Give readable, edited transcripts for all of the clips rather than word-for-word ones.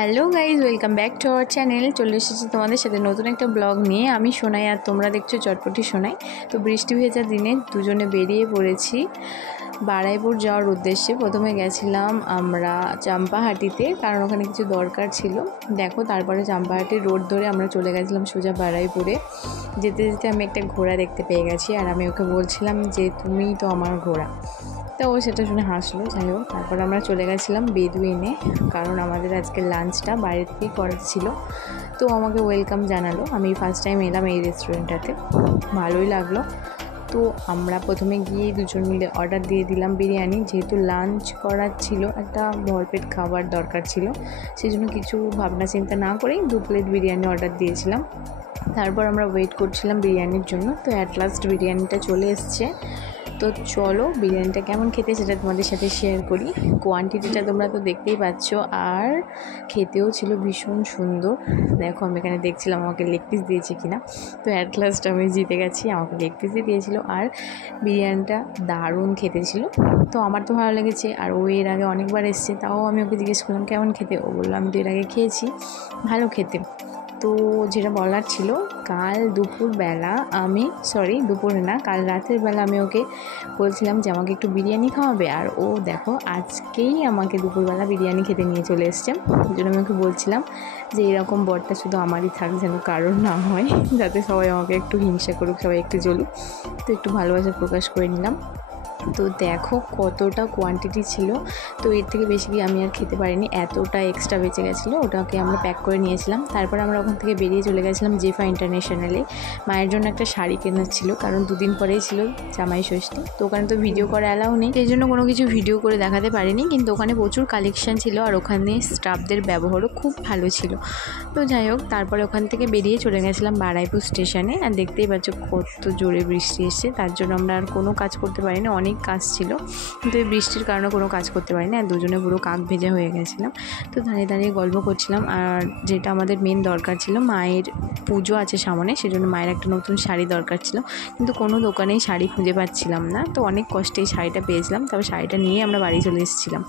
Hello guys, welcome back to our channel. চলে এসেছি তোমাদের সাথে নতুন একটা ব্লগ নিয়ে। আমি সোনাই আর তোমরা দেখছো চটপটি সোনাই। তো বৃষ্টি ভেজা দিনে দুজনে বেরিয়ে পড়েছি বারাইপুর যাওয়ার উদ্দেশ্যে। প্রথমে গেছিলাম আমরা চাম্পাহাটিতে, কারণ ওখানে কিছু দরকার ছিল। দেখো, তারপরে চাম্পাহাটি রোড ধরে আমরা চলে গেছিলাম সোজা বারাইপুরে। যেতে যেতে আমি একটা ঘোড়া দেখতে পেয়ে গেছি, আর আমি ওকে বলছিলাম যে তুমিই তো আমার ঘোড়া। তো ও সেটা শুনে হাসলো। যাই হোক, তারপর আমরা চলে গেছিলাম বেদুইনে, কারণ আমাদের আজকে লাঞ্চটা বাইরে থেকেই করার ছিল। তো আমাকে ওয়েলকাম জানালো। আমি ফার্স্ট টাইম এলাম এই রেস্টুরেন্টটাতে, ভালোই লাগলো। তো আমরা প্রথমে গিয়ে দুজন মিলে অর্ডার দিয়ে দিলাম বিরিয়ানি, যেহেতু লাঞ্চ করার ছিল, একটা ভরপেট খাবার দরকার ছিল। সেই জন্য কিছু ভাবনা চিন্তা না করেই 2 প্লেট বিরিয়ানি অর্ডার দিয়েছিলাম। তারপর আমরা ওয়েট করছিলাম বিরিয়ানির জন্য। তো অ্যাট লাস্ট বিরিয়ানিটা চলে এসছে। তো চলো বিরিয়ানিটা কেমন খেতে সেটা তোমাদের সাথে শেয়ার করি। কোয়ান্টিটিটা তোমরা তো দেখতেই পাচ্ছ, আর খেতেও ছিল ভীষণ সুন্দর। দেখো, আমি এখানে দেখছিলাম আমাকে লেগ পিস দিয়েছে কিনা। তো অ্যাট লাস্ট আমি জিতে গেছি, আমাকে লেগ পিসই দিয়েছিল। আর বিরিয়ানিটা দারুণ খেতে ছিল। তো আমার তো ভালো লেগেছে, আর ও এর আগে অনেকবার এসছে। তাও আমি ওকে জিজ্ঞেস করলাম কেমন খেতে। ও বললো আমি তো এর আগে খেয়েছি, ভালো খেতে। তো যেটা বলার ছিল, কাল দুপুরবেলা দুপুরে না, কাল রাতের বেলা আমি ওকে বলছিলাম যে আমাকে একটু বিরিয়ানি খাওয়াবে, আর ও দেখো আজকেই আমাকে দুপুরবেলা বিরিয়ানি খেতে নিয়ে চলে এসছে। ওই জন্য আমি ওকে বলছিলাম যে এরকম বরটা শুধু আমারই থাক, যেন কারোর না হয়, যাতে সবাই আমাকে একটু হিংসা করুক, সবাই একটু জ্বলুক। তো একটু ভালোবাসা প্রকাশ করে নিলাম। তো দেখো কতটা কোয়ান্টিটি ছিল। তো এর থেকে বেশি কি আমি আর খেতে পারিনি, এতটা এক্সট্রা বেঁচে গেছিলো। ওটাকে আমরা প্যাক করে নিয়েছিলাম। তারপর আমরা ওখান থেকে বেরিয়ে চলে গেছিলাম জেফা ইন্টারন্যাশনালে। মায়ের জন্য একটা শাড়ি কেনার ছিল, কারণ 2 দিন পরেই ছিল জামাই ষষ্ঠী। তো ওখানে তো ভিডিও করা অ্যালাউ নেই, সেই জন্য কোনো কিছু ভিডিও করে দেখাতে পারিনি। কিন্তু ওখানে প্রচুর কালেকশান ছিল, আর ওখানে স্টাফদের ব্যবহারও খুব ভালো ছিল। তো যাই হোক, তারপরে ওখান থেকে বেরিয়ে চলে গেছিলাম বারাইপুর স্টেশনে। আর দেখতেই পাচ্ছ কত জোরে বৃষ্টি এসছে, তার জন্য আমরা আর কোনো কাজ করতে পারিনি। অনেক কাজ ছিল, কিন্তু এই বৃষ্টির কারণে কোনো কাজ করতে পারিনি। আর দুজনে পুরো কাক ভেজা হয়ে গেছিলাম। তো দাঁড়িয়ে দাঁড়িয়ে গল্প করছিলাম। আর যেটা আমাদের মেন দরকার ছিল, মায়ের পুজো আছে সামনে, সেজন্য মায়ের একটা নতুন শাড়ি দরকার ছিল। কিন্তু কোনো দোকানেই শাড়ি খুঁজে পাচ্ছিলাম না। তো অনেক কষ্টে এই শাড়িটা পেয়েছিলাম। তবে শাড়িটা নিয়ে আমরা বাড়ি চলে এসেছিলাম।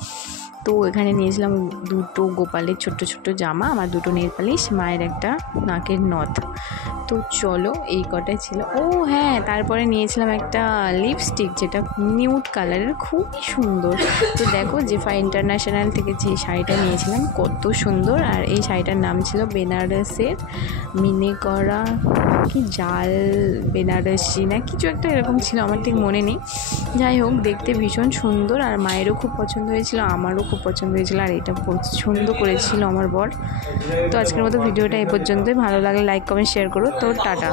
তো এখানে নিয়েছিলাম 2টো গোপালের ছোট্ট ছোট্ট জামা, আমার 2টো নেল পালিশ, মায়ের একটা নাকের নথ। তো চলো, এই কটাই ছিল। ও হ্যাঁ, তারপরে নিয়েছিলাম একটা লিপস্টিক, যেটা নিউড কালারের, খুবই সুন্দর। তো দেখো, জেফা ইন্টারন্যাশনাল থেকে যে শাড়িটা নিয়েছিলাম কত সুন্দর। আর এই শাড়িটার নাম ছিল বেনারসের মিনে করা কি জাল বেনারসি না কিছু একটা এরকম ছিল, আমার ঠিক মনে নেই। যাই হোক, দেখতে ভীষণ সুন্দর, আর মায়েরও খুব পছন্দ হয়েছিল, আমারও খুব পছন্দ হয়েছিল। আর এটা পছন্দ করেছিল আমার বর। তো আজকের মতো ভিডিওটা এই পর্যন্তই। ভালো লাগলে লাইক কমেন্ট শেয়ার করো। তো টাটা।